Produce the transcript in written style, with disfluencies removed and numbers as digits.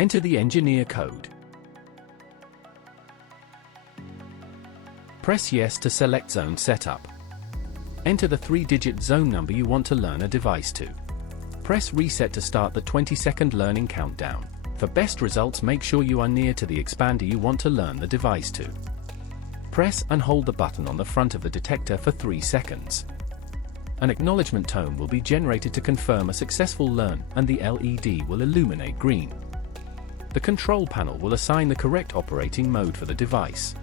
Enter the engineer code. Press Yes to select zone setup. Enter the 3-digit zone number you want to learn a device to. Press Reset to start the 20-second learning countdown. For best results, make sure you are near to the expander you want to learn the device to. Press and hold the button on the front of the detector for 3 seconds. An acknowledgement tone will be generated to confirm a successful learn, and the LED will illuminate green. The control panel will assign the correct operating mode for the device.